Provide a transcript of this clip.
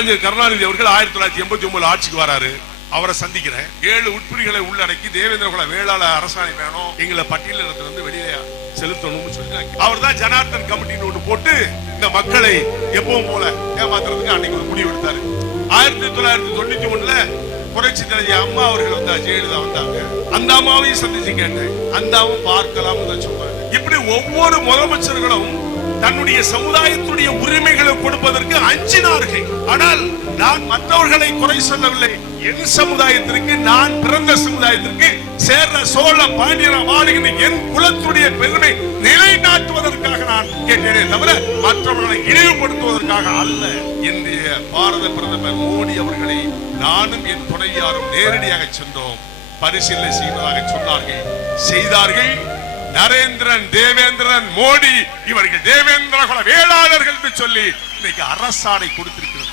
கலைஞர் கருணாநிதி அவர்கள் ஆயிரத்தி தொள்ளாயிரத்தி எண்பத்தி ஒன்பது ஆட்சிக்கு வராரு. அவரை சந்திக்கிறேன். ஏழு உட்பிரிகளை உள்ளடக்கி தேவேந்திர குல வேளாள அரசாணை வேணும். எங்களை பட்டியலிடத்துல இருந்து வெளியே செலுத்தணும்னு சொல்லி அவர் தான் ஜனார்தன் கமிட்டின்னு ஒன்று போட்டு இந்த மக்களை எப்பவும் போல ஏமாத்துறதுக்கு அன்னைக்கு ஒரு முடிவு எடுத்தாரு. ஆயிரத்தி தொள்ளாயிரத்தி தொண்ணூத்தி ஒண்ணுல புரட்சி தலைவி அம்மா அவர்கள் வந்தா ஜெயலலிதா வந்தாங்க. அந்த அம்மாவையும் சந்திச்சு கேட்டேன். அந்த அம்மா பார்க்கலாம் தான் சொன்னாங்க இப்படி ஒவ்வொரு முதலமைச்சர்களும் தன்னுடைய சமுதாயத்துடைய உரிமைகளை கொடுப்பதற்கு சொன்னார்கள். ஆனால் நான் மற்றவர்களை குறை சொல்லவில்லை. என் சமுதாயத்திற்கு நான் பிறந்த சமுதாயத்திற்கு சேர்ற சோழ பாண்டியன வாழுகின்ற என் குலத்துடைய பெருமை நிலைநாட்டுவதற்காக நான் கேட்டேனே தவிர மற்றவர்களை இழிவுபடுத்துவதற்காக அல்ல. இன்றைய பாரத பிரதமர் மோடி அவர்களை நானும் என் துணையாரும் நேரடியாக சென்றோம். பரிசீலனை செய்வதாக சொன்னார்கள். செய்தார்கள். நரேந்திரன் தேவேந்திரன் மோடி இவர்கள் தேவேந்திர குல வேளாளர்கள் என்று சொல்லி இன்னைக்கு அரசாணை கொடுத்திருக்கிறார்